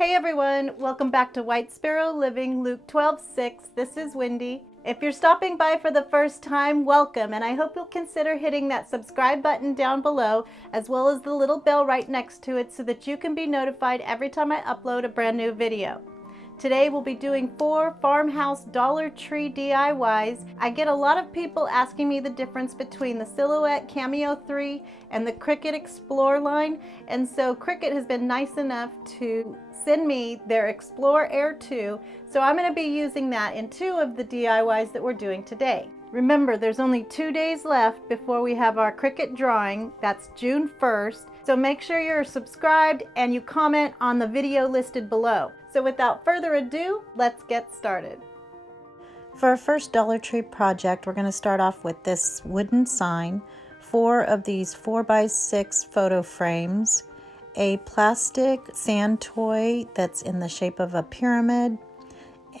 Hey everyone, welcome back to White Sparrow Living, Luke 12:6. This is Wendy. If you're stopping by for the first time, welcome, and I hope you'll consider hitting that subscribe button down below, as well as the little bell right next to it so that you can be notified every time I upload a brand new video. Today we'll be doing 4 Farmhouse Dollar Tree DIYs. I get a lot of people asking me the difference between the Silhouette Cameo 3 and the Cricut Explore line, and so Cricut has been nice enough to send me their Explore Air 2, so I'm going to be using that in 2 of the DIYs that we're doing today. Remember, there's only 2 days left before we have our Cricut drawing. That's June 1st. So make sure you're subscribed and you comment on the video listed below. So without further ado, let's get started. For our first Dollar Tree project, we're going to start off with this wooden sign, 4 of these 4x6 photo frames, a plastic sand toy that's in the shape of a pyramid,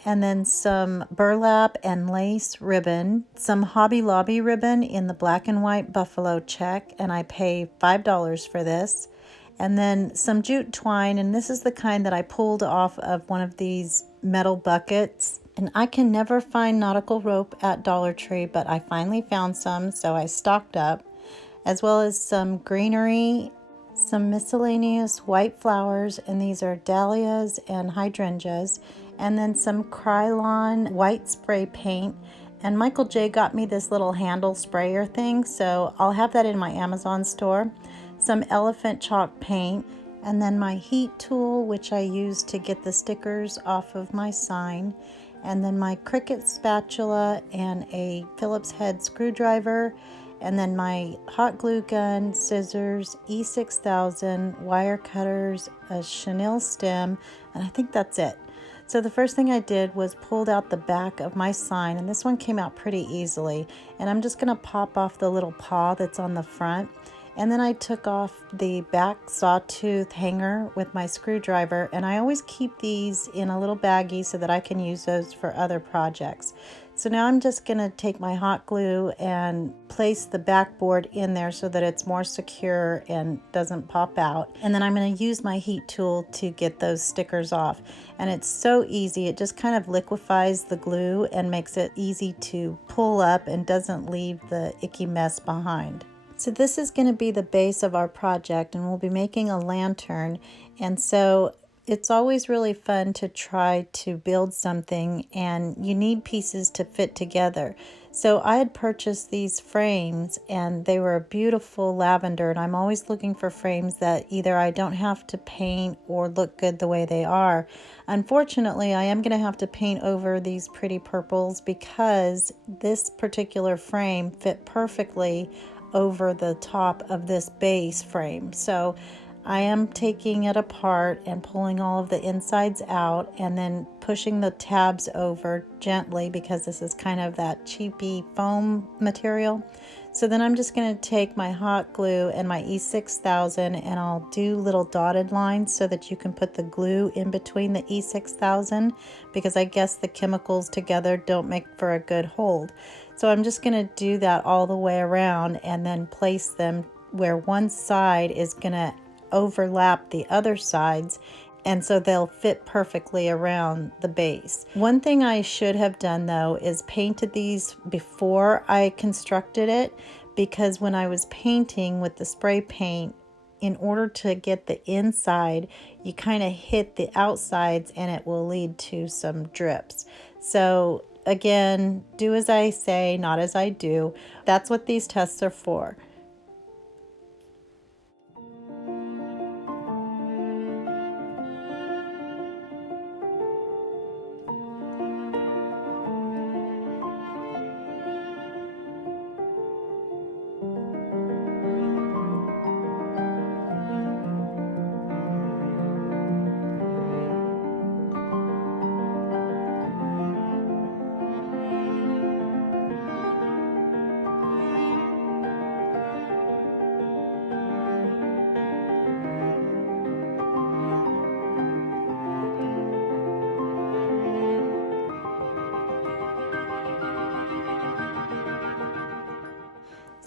and then some burlap and lace ribbon, some Hobby Lobby ribbon in the black and white buffalo check, and I pay $5 for this, and then some jute twine, and this is the kind that I pulled off of one of these metal buckets. And I can never find nautical rope at Dollar Tree, but I finally found some, so I stocked up, as well as some greenery, some miscellaneous white flowers, and these are dahlias and hydrangeas, and then some Krylon white spray paint. And Michael J got me this little handle sprayer thing, so I'll have that in my Amazon store. Some elephant chalk paint, and then my heat tool, which I use to get the stickers off of my sign, and then my Cricut spatula and a Phillips head screwdriver, and then my hot glue gun, scissors, E6000, wire cutters, a chenille stem, and I think that's it. So the first thing I did was pulled out the back of my sign, and this one came out pretty easily. And I'm just going to pop off the little paw that's on the front. And then I took off the back sawtooth hanger with my screwdriver, and I always keep these in a little baggie so that I can use those for other projects. So now I'm just going to take my hot glue and place the backboard in there so that it's more secure and doesn't pop out. And then I'm going to use my heat tool to get those stickers off. And it's so easy. It just kind of liquefies the glue and makes it easy to pull up and doesn't leave the icky mess behind. So this is going to be the base of our project, and we'll be making a lantern. And so it's always really fun to try to build something, and you need pieces to fit together. So I had purchased these frames, and they were a beautiful lavender, and I'm always looking for frames that either I don't have to paint or look good the way they are. Unfortunately, I am going to have to paint over these pretty purples because this particular frame fit perfectly over the top of this base frame. So I am taking it apart and pulling all of the insides out and then pushing the tabs over gently because this is kind of that cheapy foam material. So then I'm just going to take my hot glue and my E6000, and I'll do little dotted lines so that you can put the glue in between the E6000, because I guess the chemicals together don't make for a good hold. So I'm just going to do that all the way around and then place them where one side is going to overlap the other sides, and so they'll fit perfectly around the base. One thing I should have done though is painted these before I constructed it, because when I was painting with the spray paint, in order to get the inside, you kind of hit the outsides and it will lead to some drips. So again, do as I say, not as I do. That's what these tests are for.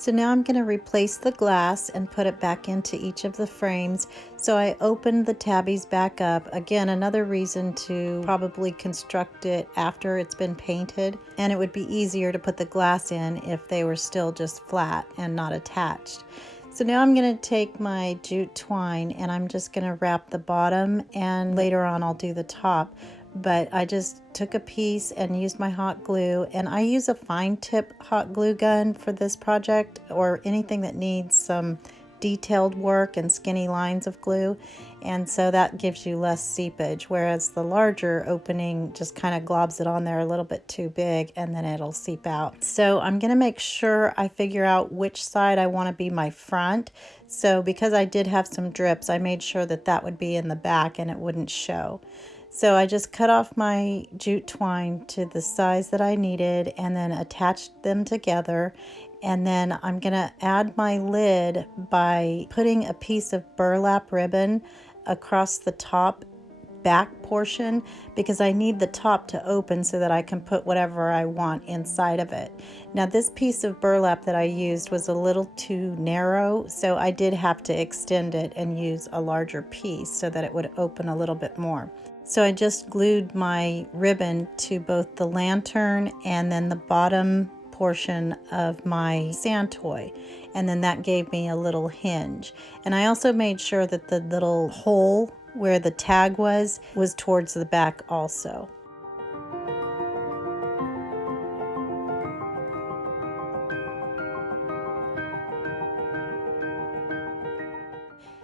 So now I'm going to replace the glass and put it back into each of the frames. So I opened the tabbies back up. Again, another reason to probably construct it after it's been painted, and it would be easier to put the glass in if they were still just flat and not attached. So now I'm going to take my jute twine and I'm just going to wrap the bottom, and later on I'll do the top. But I just took a piece and used my hot glue, and I use a fine tip hot glue gun for this project, or anything that needs some detailed work and skinny lines of glue, and so that gives you less seepage, whereas the larger opening just kind of globs it on there a little bit too big and then it'll seep out. So I'm going to make sure I figure out which side I want to be my front. So because I did have some drips, I made sure that that would be in the back and it wouldn't show. So I just cut off my jute twine to the size that I needed and then attached them together. And then I'm going to add my lid by putting a piece of burlap ribbon across the top back portion, because I need the top to open so that I can put whatever I want inside of it. Now this piece of burlap that I used was a little too narrow, so I did have to extend it and use a larger piece so that it would open a little bit more. So I just glued my ribbon to both the lantern and then the bottom portion of my sand toy, and then that gave me a little hinge. And I also made sure that the little hole where the tag was towards the back also.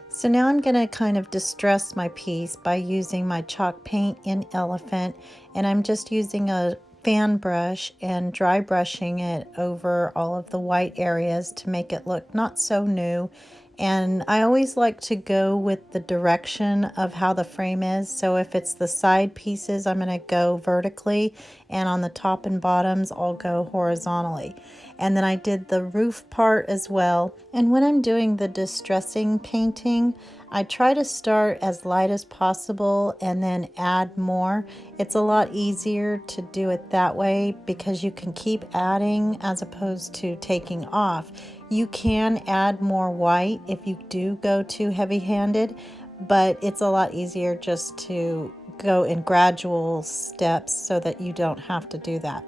So now I'm going to kind of distress my piece by using my chalk paint in Elephant, and I'm just using a fan brush and dry brushing it over all of the white areas to make it look not so new. And I always like to go with the direction of how the frame is. So if it's the side pieces, I'm going to go vertically, and on the top and bottoms I'll go horizontally. And then I did the roof part as well. And when I'm doing the distressing painting, I try to start as light as possible and then add more. It's a lot easier to do it that way because you can keep adding as opposed to taking off. You can add more white if you do go too heavy-handed, but it's a lot easier just to go in gradual steps so that you don't have to do that.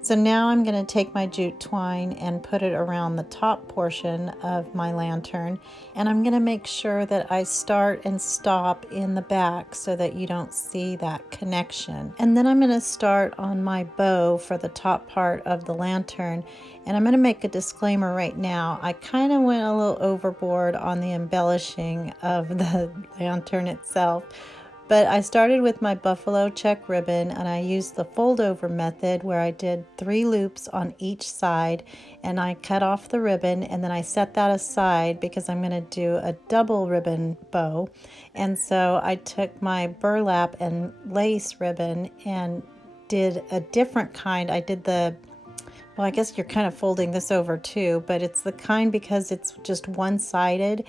So now I'm going to take my jute twine and put it around the top portion of my lantern, and I'm going to make sure that I start and stop in the back so that you don't see that connection. And then I'm going to start on my bow for the top part of the lantern, and I'm going to make a disclaimer right now. I kind of went a little overboard on the embellishing of the lantern itself. But I started with my buffalo check ribbon, and I used the fold over method where I did 3 loops on each side, and I cut off the ribbon, and then I set that aside because I'm going to do a double ribbon bow. And so I took my burlap and lace ribbon and did a different kind. I did the, well, I guess you're kind of folding this over too, but it's the kind because it's just one-sided.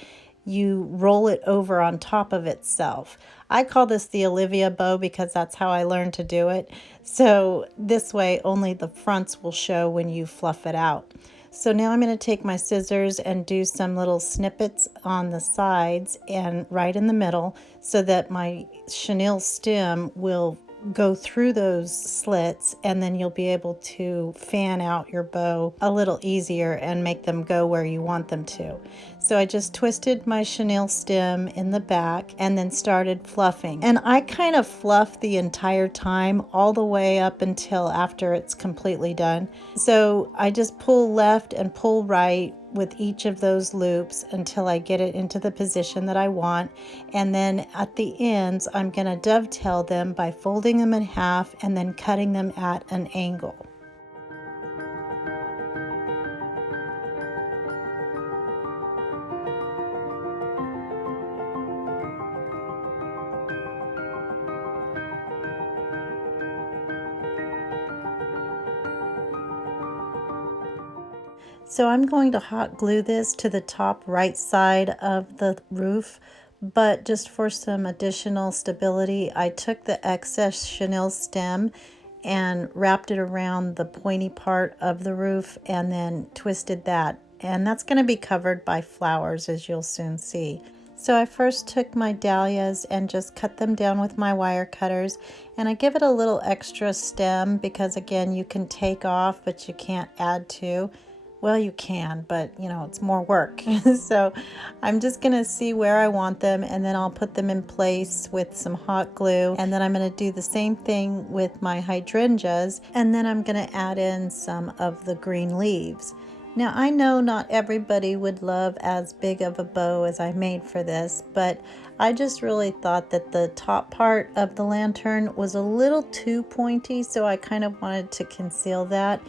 You roll it over on top of itself. I call this the Olivia bow because that's how I learned to do it. So this way only the fronts will show when you fluff it out. So now I'm going to take my scissors and do some little snippets on the sides and right in the middle so that my chenille stem will go through those slits, and then you'll be able to fan out your bow a little easier and make them go where you want them to. So I just twisted my chenille stem in the back and then started fluffing. And I kind of fluff the entire time all the way up until after it's completely done. So I just pull left and pull right with each of those loops until I get it into the position that I want. And then at the ends, I'm going to dovetail them by folding them in half and then cutting them at an angle. So I'm going to hot glue this to the top right side of the roof, but just for some additional stability, I took the excess chenille stem and wrapped it around the pointy part of the roof and then twisted that and that's going to be covered by flowers, as you'll soon see. So I first took my dahlias and just cut them down with my wire cutters, and I give it a little extra stem because again, you can take off but you can't add to. Well, you can, but you know, it's more work. So I'm just gonna see where I want them, and then I'll put them in place with some hot glue, and then I'm gonna do the same thing with my hydrangeas, and then I'm gonna add in some of the green leaves. Now I know not everybody would love as big of a bow as I made for this, but I just really thought that the top part of the lantern was a little too pointy, so I kind of wanted to conceal that.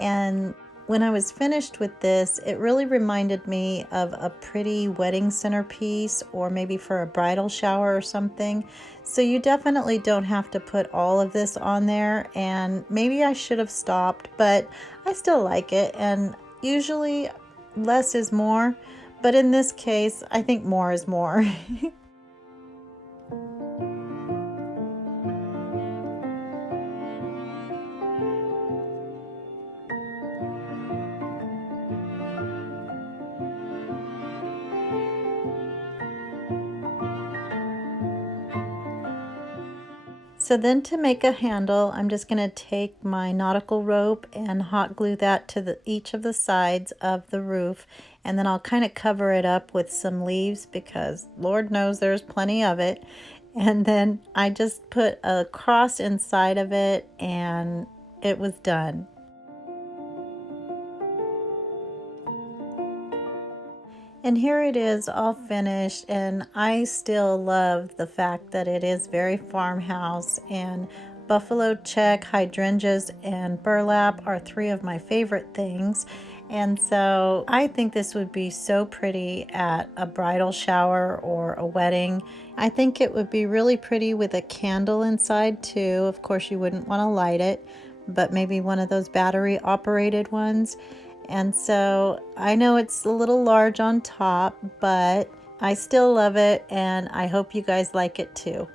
And when I was finished with this, it really reminded me of a pretty wedding centerpiece, or maybe for a bridal shower or something. So you definitely don't have to put all of this on there, and maybe I should have stopped, but I still like it, and usually less is more, but in this case, I think more is more. So then to make a handle, I'm just going to take my nautical rope and hot glue that to each of the sides of the roof, and then I'll kind of cover it up with some leaves because Lord knows there's plenty of it. And then I just put a cross inside of it and it was done. And here it is all finished, and I still love the fact that it is very farmhouse, and buffalo check, hydrangeas, and burlap are three of my favorite things. And so I think this would be so pretty at a bridal shower or a wedding. I think it would be really pretty with a candle inside too. Of course, you wouldn't want to light it, but maybe one of those battery operated ones. And so I know it's a little large on top, but I still love it, and I hope you guys like it too.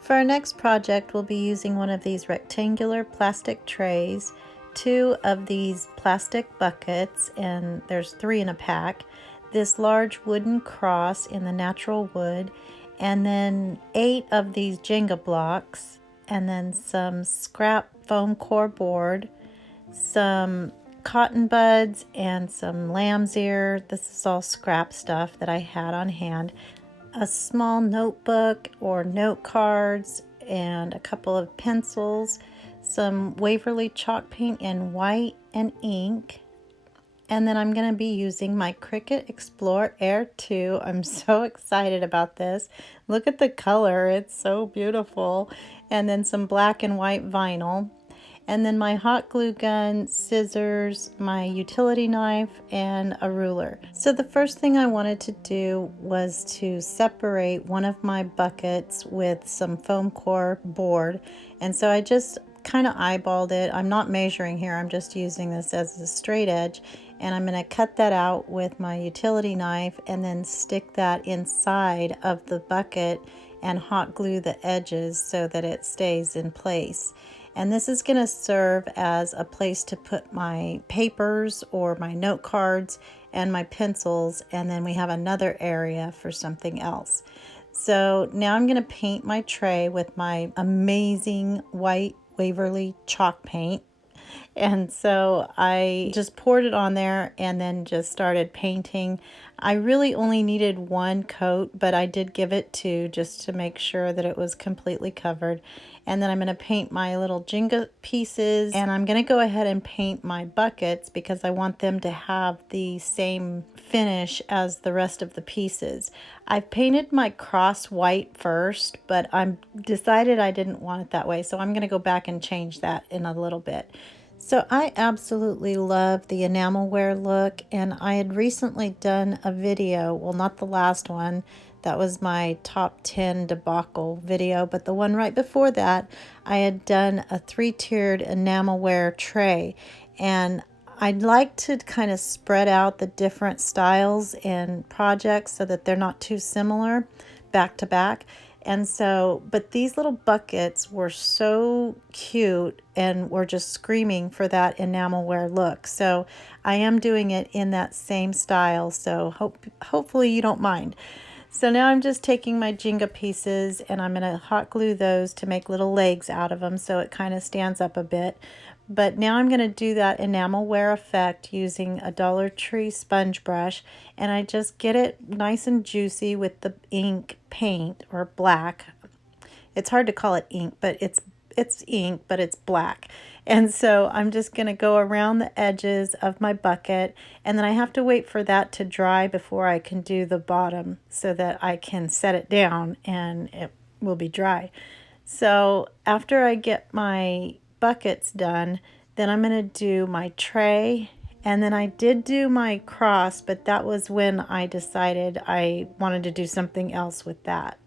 For our next project, we'll be using one of these rectangular plastic trays, 2 of these plastic buckets, and there's 3 in a pack, this large wooden cross in the natural wood, and then 8 of these Jenga blocks, and then some scrap foam core board, some cotton buds, and some lamb's ear. This is all scrap stuff that I had on hand. A small notebook or note cards, and a couple of pencils, some Waverly chalk paint in white and ink, and then I'm going to be using my Cricut Explore Air 2. I'm so excited about this. Look at the color, it's so beautiful. And then some black and white vinyl. And then my hot glue gun, scissors, my utility knife, and a ruler. So the first thing I wanted to do was to separate one of my buckets with some foam core board. And so I just kind of eyeballed it. I'm not measuring here, I'm just using this as a straight edge. And I'm going to cut that out with my utility knife and then stick that inside of the bucket and hot glue the edges so that it stays in place. And this is going to serve as a place to put my papers or my note cards and my pencils, and then we have another area for something else. So now I'm going to paint my tray with my amazing white Waverly chalk paint. And so I just poured it on there and then just started painting. I really only needed one coat, but I did give it two just to make sure that it was completely covered. And then I'm going to paint my little Jenga pieces, and I'm going to go ahead and paint my buckets because I want them to have the same finish as the rest of the pieces. I've painted my cross white first, but I'm decided I didn't want it that way, so I'm going to go back and change that in a little bit. So I absolutely love the enamelware look, and I had recently done a video, well, not the last one, that was my top 10 debacle video, but the one right before that, I had done a 3-tiered enamelware tray, and I'd like to kind of spread out the different styles and projects so that they're not too similar back to back. And so, but these little buckets were so cute and were just screaming for that enamelware look. So I am doing it in that same style. So hopefully you don't mind. So now I'm just taking my Jenga pieces and I'm going to hot glue those to make little legs out of them so it kind of stands up a bit. But now I'm going to do that enamelware effect using a Dollar Tree sponge brush, and I just get it nice and juicy with the ink paint, or black. It's hard to call it ink, but it's ink, but it's black. And so I'm just going to go around the edges of my bucket, and then I have to wait for that to dry before I can do the bottom so that I can set it down and it will be dry. So after I get my buckets done, then I'm going to do my tray, and then I did do my cross, but that was when I decided I wanted to do something else with that.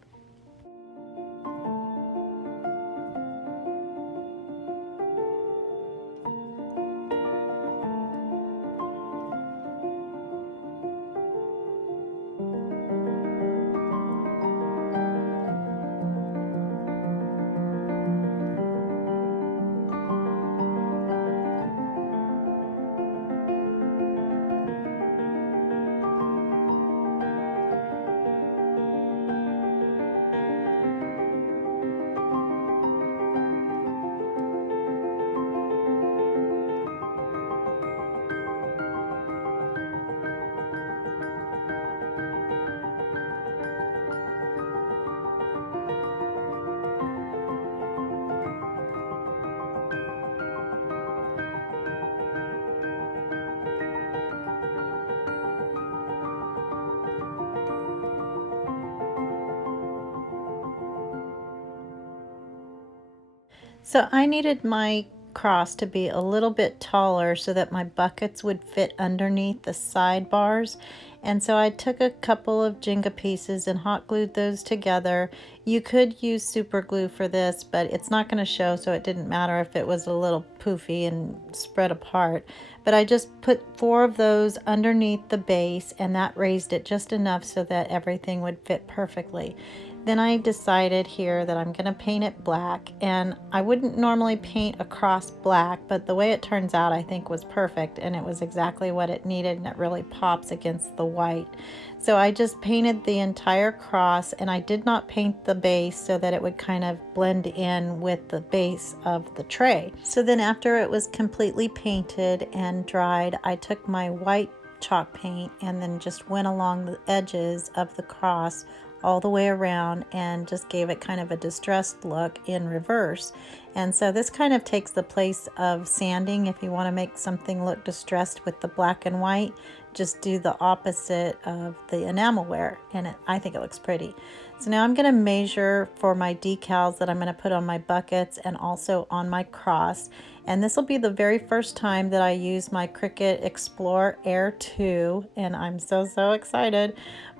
So I needed my cross to be a little bit taller so that my buckets would fit underneath the sidebars. And so I took a couple of Jenga pieces and hot glued those together. You could use super glue for this, but it's not going to show, so it didn't matter if it was a little poofy and spread apart. But I just put 4 of those underneath the base, and that raised it just enough so that everything would fit perfectly. Then I decided here that I'm going to paint it black, and I wouldn't normally paint across black, but the way it turns out I think was perfect, and it was exactly what it needed, and it really pops against the white. So I just painted the entire cross, and I did not paint the base so that it would kind of blend in with the base of the tray. So then after it was completely painted and dried, I took my white chalk paint and then just went along the edges of the cross all the way around and just gave it kind of a distressed look in reverse. And so this kind of takes the place of sanding. If you want to make something look distressed with the black and white, just do the opposite of the enamelware, and I think it looks pretty. So now I'm going to measure for my decals that I'm going to put on my buckets and also on my cross. And this will be the very first time that I use my Cricut Explore Air 2, and I'm so excited.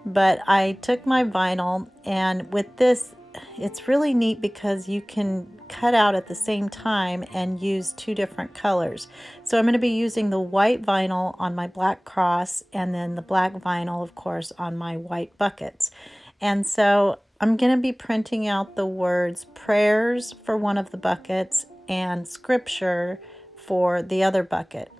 But I took my vinyl, and with this, it's really neat because you can cut out at the same time and use 2 different colors. So I'm going to be using the white vinyl on my black cross, and then the black vinyl, of course, on my white buckets. And so I'm going to be printing out the words prayers for one of the buckets and scripture for the other bucket.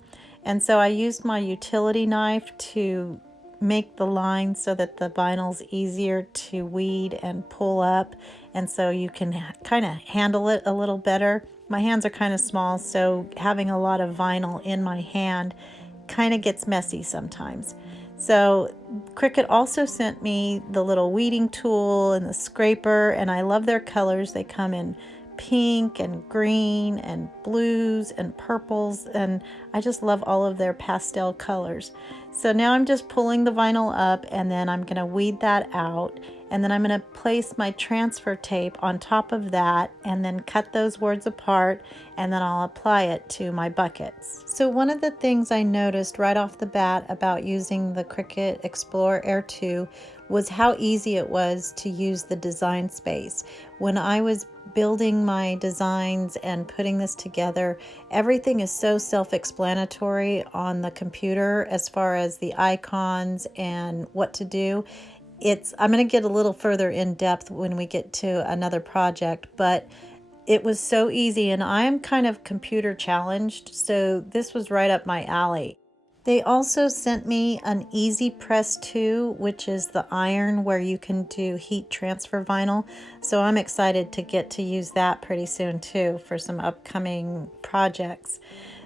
And so I used my utility knife to make the line so that the vinyl's easier to weed and pull up, and so you can kind of handle it a little better. My hands are kind of small, so having a lot of vinyl in my hand kind of gets messy sometimes. So Cricut also sent me the little weeding tool and the scraper, and I love their colors. They come in pink and green and blues and purples, and I just love all of their pastel colors. So now I'm just pulling the vinyl up, and then I'm going to weed that out, and then I'm going to place my transfer tape on top of that and then cut those words apart, and then I'll apply it to my buckets. So one of the things I noticed right off the bat about using the Cricut Explorer Air 2 was how easy it was to use the design space. When I was building my designs and putting this together, everything is so self-explanatory on the computer as far as the icons and what to do. I'm going to get a little further in depth when we get to another project, but it was so easy, and I am kind of computer challenged, so this was right up my alley. They also sent me an Easy Press 2, which is the iron where you can do heat transfer vinyl. So I'm excited to get to use that pretty soon too for some upcoming projects.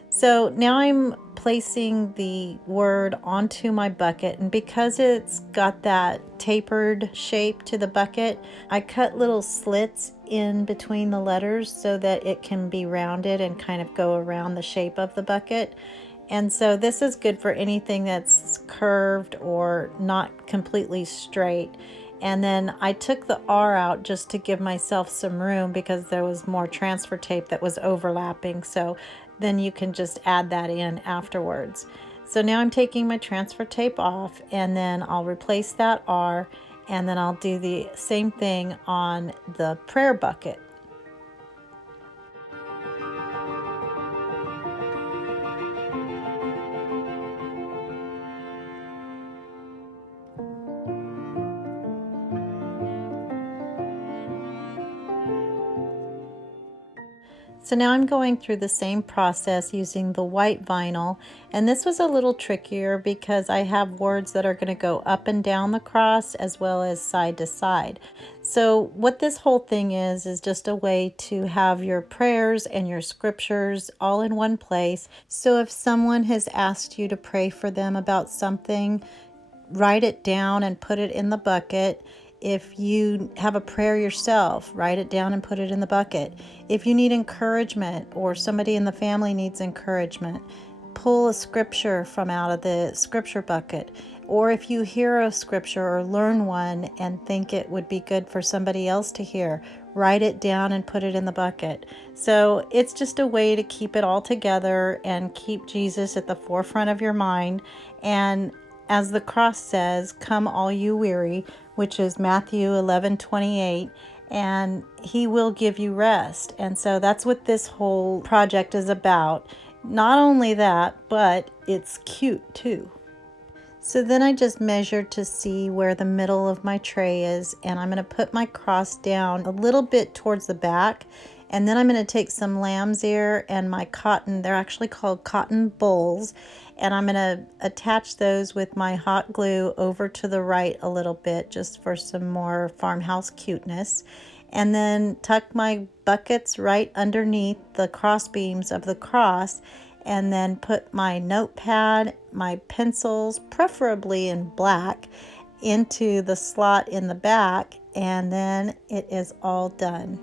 So now I'm placing the word onto my bucket, and because it's got that tapered shape to the bucket, I cut little slits in between the letters so that it can be rounded and kind of go around the shape of the bucket. And so this is good for anything that's curved or not completely straight. And then I took the R out just to give myself some room because there was more transfer tape that was overlapping. So then you can just add that in afterwards. So now I'm taking my transfer tape off, and then I'll replace that R, and then I'll do the same thing on the prayer bucket. So now I'm going through the same process using the white vinyl, and this was a little trickier because I have words that are going to go up and down the cross as well as side to side. So what this whole thing is just a way to have your prayers and your scriptures all in one place. So if someone has asked you to pray for them about something, write it down and put it in the bucket. If you have a prayer yourself, write it down and put it in the bucket. If you need encouragement or somebody in the family needs encouragement, pull a scripture from out of the scripture bucket. Or if you hear a scripture or learn one and think it would be good for somebody else to hear, write it down and put it in the bucket. So it's just a way to keep it all together and keep Jesus at the forefront of your mind. And as the cross says, "Come all you weary," which is Matthew 11:28, and he will give you rest. And so that's what this whole project is about. Not only that, but it's cute too. So then I just measured to see where the middle of my tray is, and I'm going to put my cross down a little bit towards the back, and then I'm going to take some lamb's ear and my cotton, they're actually called cotton bowls, and I'm going to attach those with my hot glue over to the right a little bit just for some more farmhouse cuteness. And then tuck my buckets right underneath the cross beams of the cross, and then put my notepad, my pencils, preferably in black, into the slot in the back, and then it is all done.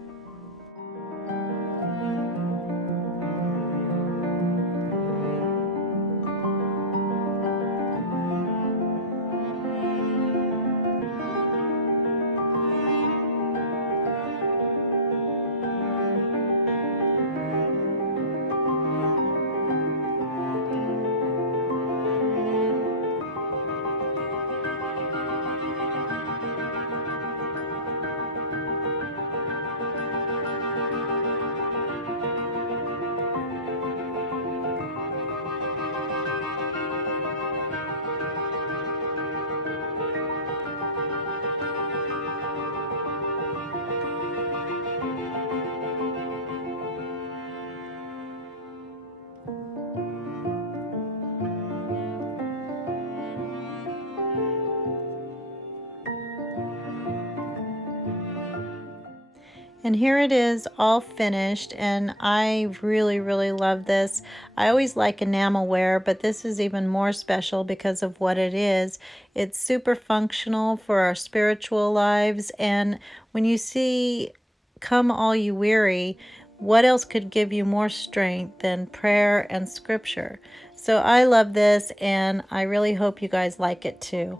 And here it is all finished, and I really love this. I always like enamelware, but this is even more special because of what it is. It's super functional for our spiritual lives, and when you see "Come all you weary," what else could give you more strength than prayer and scripture? So I love this, and I really hope you guys like it too.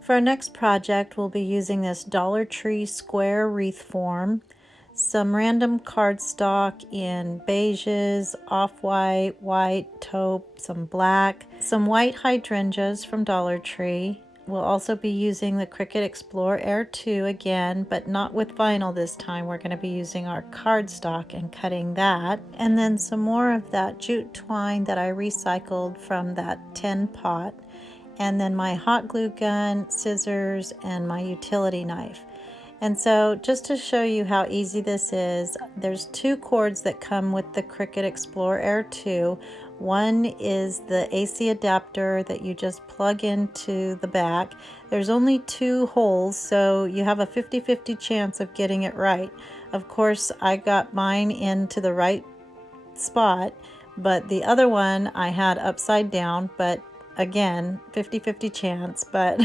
For our next project, we'll be using this Dollar Tree square wreath form, some random cardstock in beiges, off-white, white, taupe, some black, some white hydrangeas from Dollar Tree. We'll also be using the Cricut Explore Air 2 again, but not with vinyl this time. We're going to be using our cardstock and cutting that. And then some more of that jute twine that I recycled from that tin pot. And then my hot glue gun, scissors, and my utility knife. And so just to show you how easy this is, there's two cords that come with the Cricut Explore Air 2. One is the AC adapter that you just plug into the back. There's only two holes, so you have a 50-50 chance of getting it right. Of course, I got mine into the right spot, but the other one I had upside down, but again, 50-50 chance, but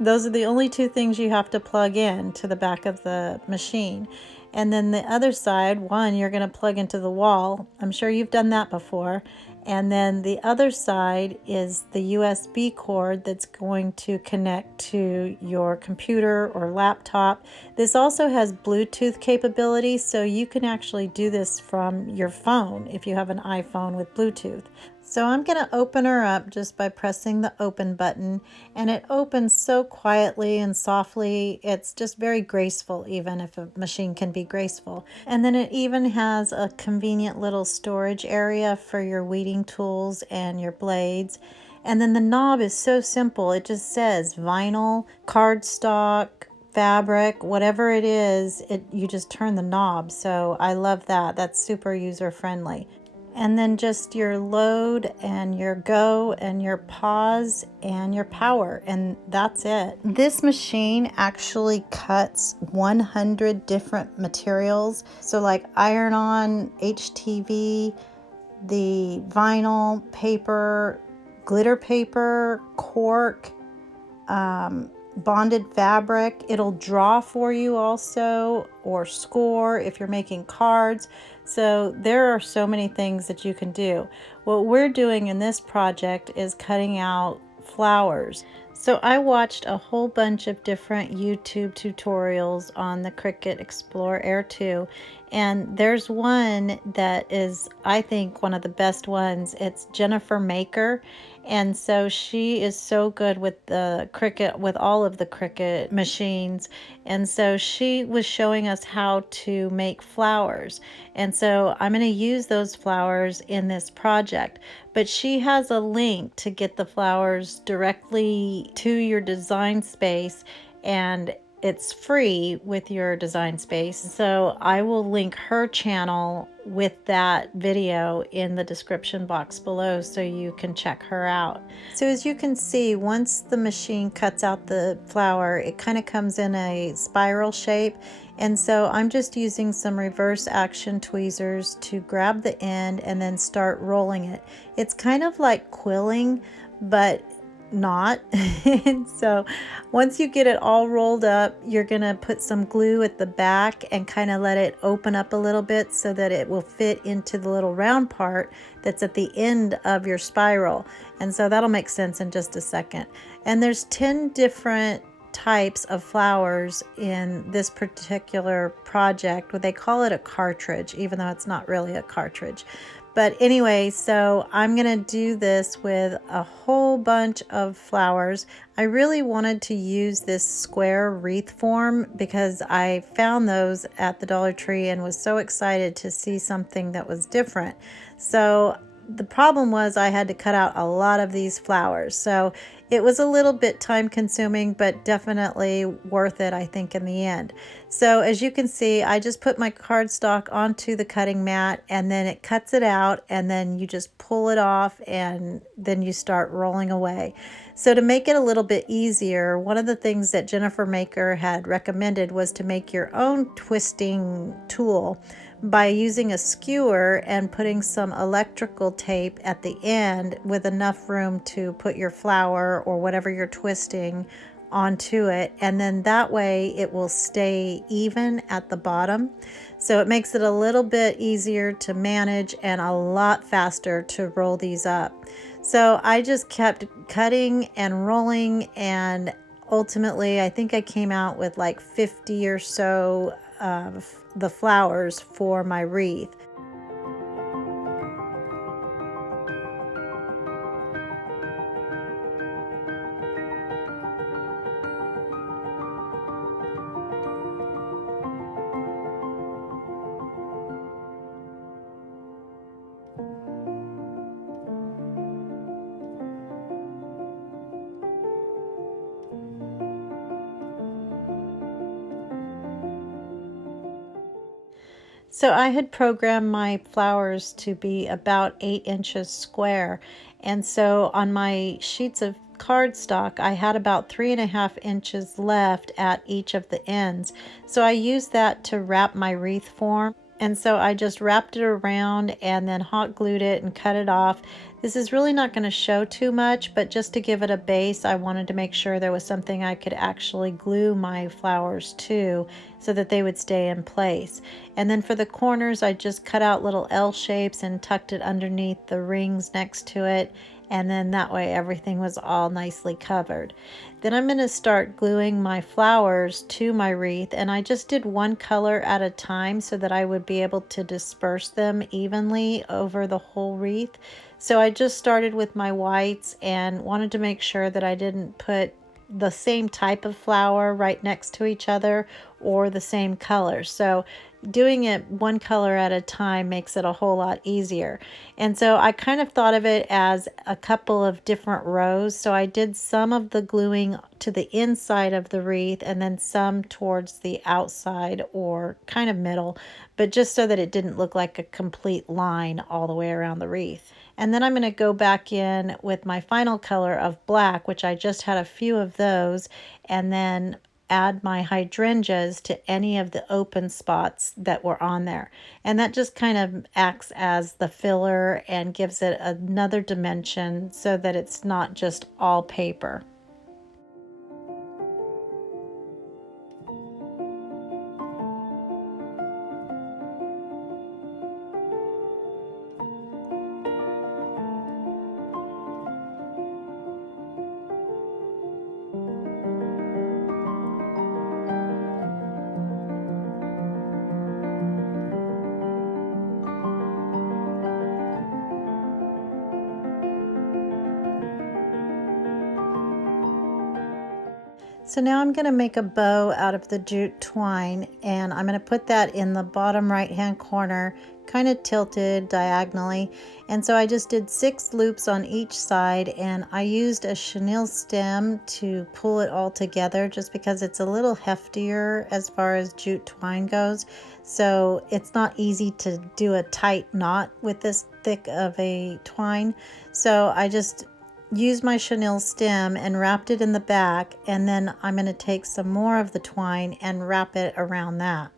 those are the only two things you have to plug in to the back of the machine. And then the other side, one you're going to plug into the wall. I'm sure you've done that before. And then the other side is the USB cord that's going to connect to your computer or laptop. This also has Bluetooth capability, so you can actually do this from your phone if you have an iPhone with Bluetooth. So I'm going to open her up just by pressing the open button, and it opens so quietly and softly. It's just very graceful, even if a machine can be graceful. And then it even has a convenient little storage area for your weeding tools and your blades. And then the knob is so simple. It just says vinyl, cardstock, fabric, whatever it is, you just turn the knob. So I love that. That's super user friendly. And then just your load and your go and your pause and your power, and that's it. This machine actually cuts 100 different materials. So like iron-on, HTV, the vinyl, paper, glitter paper, cork, bonded fabric. It'll draw for you also, or score if you're making cards. So there are so many things that you can do. What we're doing in this project is cutting out flowers. So I watched a whole bunch of different YouTube tutorials on the Cricut Explore Air 2, and there's one that is, I think, one of the best ones. It's Jennifer Maker, and so she is so good with the Cricut, with all of the Cricut machines, and so she was showing us how to make flowers. And so I'm going to use those flowers in this project, but she has a link to get the flowers directly to your design space, and it's free with your design space. So I will link her channel with that video in the description box below so you can check her out. So as you can see, once the machine cuts out the flower, it kind of comes in a spiral shape, And so I'm just using some reverse action tweezers to grab the end and then start rolling it. It's kind of like quilling, but not. And so once you get it all rolled up, you're gonna put some glue at the back and kind of let it open up a little bit so that it will fit into the little round part that's at the end of your spiral. And so that'll make sense in just a second. And there's 10 different types of flowers in this particular project. They call it a cartridge, even though it's not really a cartridge. But anyway, so I'm gonna do this with a whole bunch of flowers. I really wanted to use this square wreath form because I found those at the Dollar Tree and was so excited to see something that was different. So the problem was I had to cut out a lot of these flowers. So it was a little bit time consuming, but definitely worth it, I think, in the end. So as you can see, I just put my cardstock onto the cutting mat and then it cuts it out, and then you just pull it off and then you start rolling away. So to make it a little bit easier, one of the things that Jennifer Maker had recommended was to make your own twisting tool by using a skewer and putting some electrical tape at the end with enough room to put your flower or whatever you're twisting onto it, and then that way it will stay even at the bottom. So it makes it a little bit easier to manage and a lot faster to roll these up. So I just kept cutting and rolling, and ultimately I think I came out with like 50 or so of the flowers for my wreath. So I had programmed my flowers to be about 8 inches square. And so on my sheets of cardstock, I had about 3.5 inches left at each of the ends. So I used that to wrap my wreath form. And so I just wrapped it around and then hot glued it and cut it off. This is really not going to show too much, but just to give it a base, I wanted to make sure there was something I could actually glue my flowers to so that they would stay in place. And then for the corners, I just cut out little L shapes and tucked it underneath the rings next to it. And then that way everything was all nicely covered. Then I'm going to start gluing my flowers to my wreath, and I just did one color at a time so that I would be able to disperse them evenly over the whole wreath. So I just started with my whites and wanted to make sure that I didn't put the same type of flower right next to each other or the same color. So doing it one color at a time makes it a whole lot easier. And so I kind of thought of it as a couple of different rows. So I did some of the gluing to the inside of the wreath and then some towards the outside or kind of middle, but just so that it didn't look like a complete line all the way around the wreath. And then I'm going to go back in with my final color of black, which I just had a few of those, and then add my hydrangeas to any of the open spots that were on there. And that just kind of acts as the filler and gives it another dimension so that it's not just all paper. So now I'm going to make a bow out of the jute twine, and I'm going to put that in the bottom right hand corner, kind of tilted diagonally. And so I just did 6 loops on each side, and I used a chenille stem to pull it all together just because it's a little heftier as far as jute twine goes. So it's not easy to do a tight knot with this thick of a twine. So I just used my chenille stem and wrapped it in the back, and then I'm going to take some more of the twine and wrap it around that.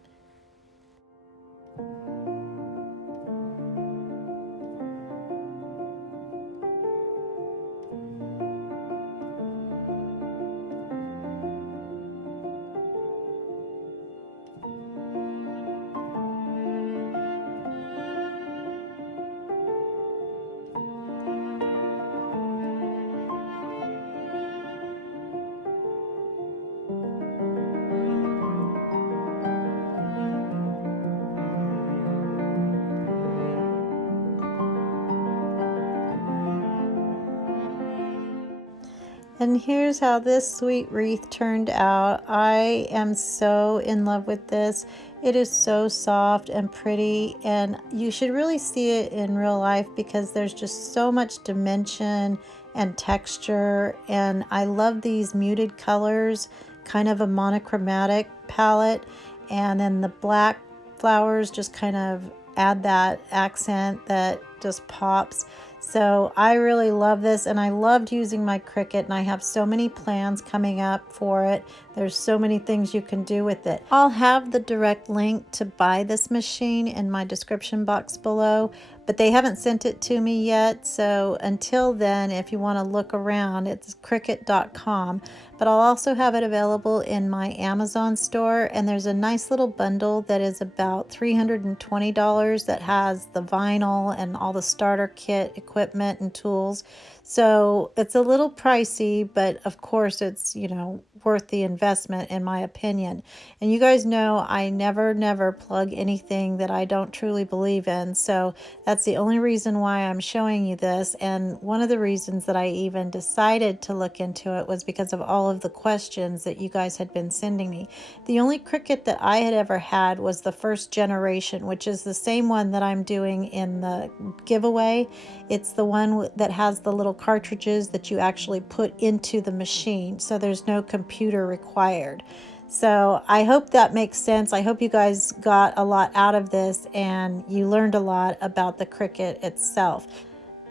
And here's how this sweet wreath turned out. I am so in love with this. It is so soft and pretty, and you should really see it in real life because there's just so much dimension and texture. And I love these muted colors, kind of a monochromatic palette. And then the black flowers just kind of add that accent that just pops. So I really love this, and I loved using my Cricut, and I have so many plans coming up for it. There's so many things you can do with it. I'll have the direct link to buy this machine in my description box below, but they haven't sent it to me yet. So until then, if you want to look around, it's Cricut.com. But I'll also have it available in my Amazon store, and there's a nice little bundle that is about $320 that has the vinyl and all the starter kit equipment and tools. So it's a little pricey, but of course it's, you know, worth the investment in my opinion. And you guys know I never plug anything that I don't truly believe in. So that's the only reason why I'm showing you this. And one of the reasons that I even decided to look into it was because of all of the questions that you guys had been sending me. The only Cricut that I had ever had was the first generation, which is the same one that I'm doing in the giveaway. It's the one that has the little cartridges that you actually put into the machine, so there's no computer required. So I hope that makes sense. I hope you guys got a lot out of this and you learned a lot about the Cricut itself.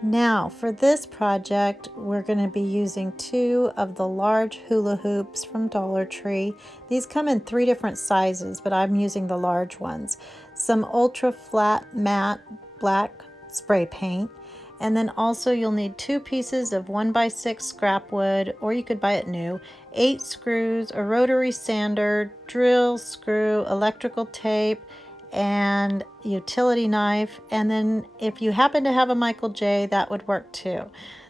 Now for this project, we're going to be using 2 of the large hula hoops from Dollar Tree. These come in 3 different sizes, but I'm using the large ones. Some ultra flat matte black spray paint. And then also you'll need 2 pieces of 1x6 scrap wood, or you could buy it new, 8 screws, a rotary sander, drill, screw, electrical tape, and utility knife. And then if you happen to have a Michael J, that would work too.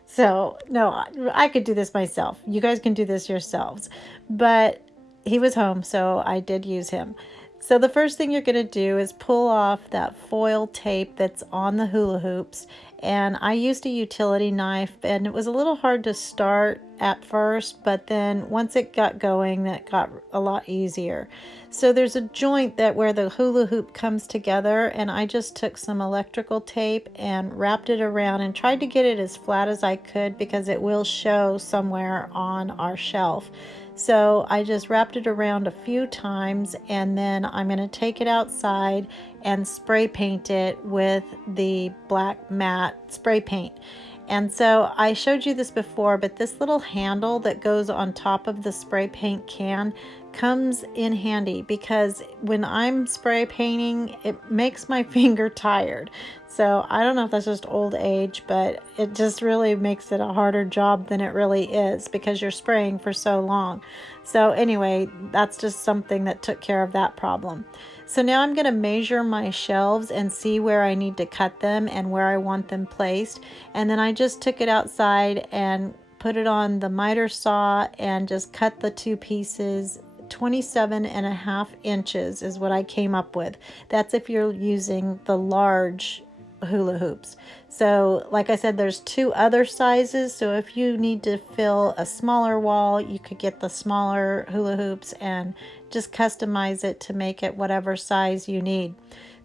So no, I could do this myself. You guys can do this yourselves. But he was home, so I did use him. So the first thing you're going to do is pull off that foil tape that's on the hula hoops. And I used a utility knife, and it was a little hard to start at first, but then once it got going, that got a lot easier. So there's a joint that where the hula hoop comes together, and I just took some electrical tape and wrapped it around and tried to get it as flat as I could because it will show somewhere on our shelf. So I just wrapped it around a few times, and then I'm going to take it outside and spray paint it with the black matte spray paint. And so I showed you this before, but this little handle that goes on top of the spray paint can comes in handy because when I'm spray painting, it makes my finger tired. So I don't know if that's just old age, but it just really makes it a harder job than it really is because you're spraying for so long. So anyway, that's just something that took care of that problem. So now I'm going to measure my shelves and see where I need to cut them and where I want them placed. And then I just took it outside and put it on the miter saw and just cut the 2 pieces. 27.5 inches is what I came up with. That's if you're using the large hula hoops. So like I said, there's 2 other sizes, so if you need to fill a smaller wall, you could get the smaller hula hoops and just customize it to make it whatever size you need.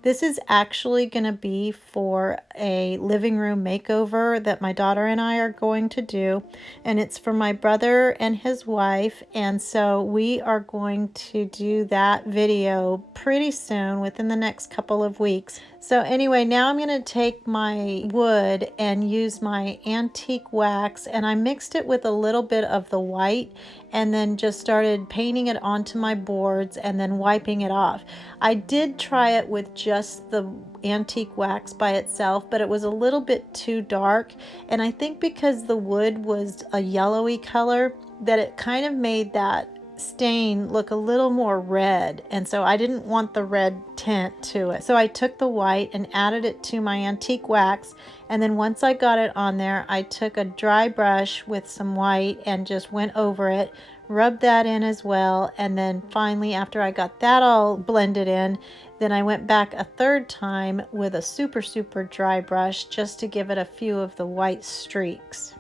This is actually going to be for a living room makeover that my daughter and I are going to do, and it's for my brother and his wife, and so we are going to do that video pretty soon, within the next couple of weeks. So anyway, now I'm going to take my wood and use my antique wax, and I mixed it with a little bit of the white and then just started painting it onto my boards and then wiping it off. I did try it with just the antique wax by itself, but it was a little bit too dark, and I think because the wood was a yellowy color that it kind of made that stain look a little more red, and so I didn't want the red tint to it. So I took the white and added it to my antique wax, and then once I got it on there, I took a dry brush with some white and just went over it, rubbed that in as well, and then finally, after I got that all blended in, then I went back a third time with a super dry brush just to give it a few of the white streaks.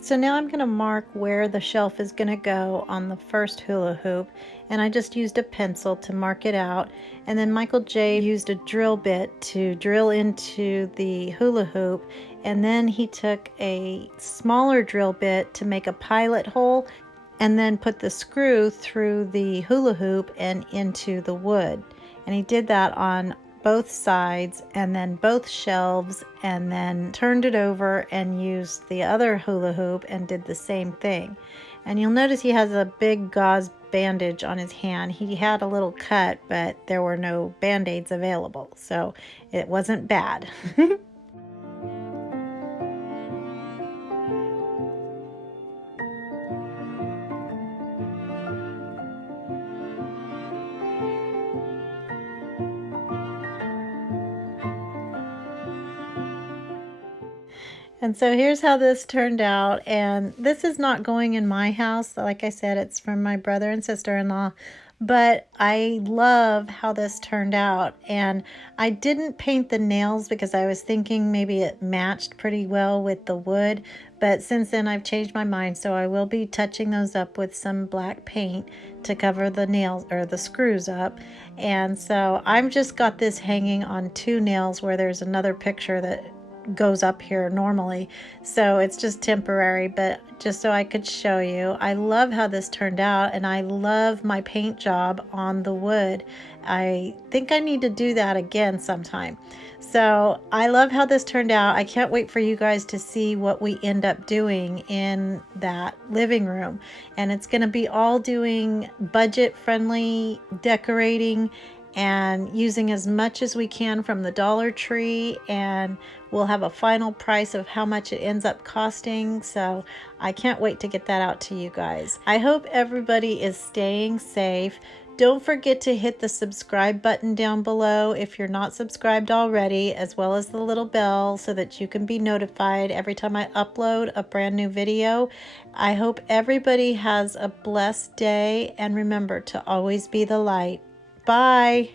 So now I'm going to mark where the shelf is going to go on the first hula hoop, and I just used a pencil to mark it out, and then Michael J used a drill bit to drill into the hula hoop, and then he took a smaller drill bit to make a pilot hole and then put the screw through the hula hoop and into the wood, and he did that on both sides and then both shelves, and then turned it over and used the other hula hoop and did the same thing. And you'll notice he has a big gauze bandage on his hand. He had a little cut, but there were no band-aids available, so it wasn't bad. And so here's how this turned out, and this is not going in my house. Like I said, it's from my brother and sister-in-law, but I love how this turned out. And I didn't paint the nails because I was thinking maybe it matched pretty well with the wood, but since then I've changed my mind, so I will be touching those up with some black paint to cover the nails or the screws up. And so I've just got this hanging on two nails where there's another picture that goes up here normally, so it's just temporary, but just so I could show you. I love how this turned out, and I love my paint job on the wood. I think I need to do that again sometime. So I love how this turned out. I can't wait for you guys to see what we end up doing in that living room, and it's going to be all doing budget friendly decorating and using as much as we can from the Dollar Tree, and we'll have a final price of how much it ends up costing. So I can't wait to get that out to you guys. I hope everybody is staying safe. Don't forget to hit the subscribe button down below if you're not subscribed already, as well as the little bell so that you can be notified every time I upload a brand new video. I hope everybody has a blessed day, and remember to always be the light. Bye.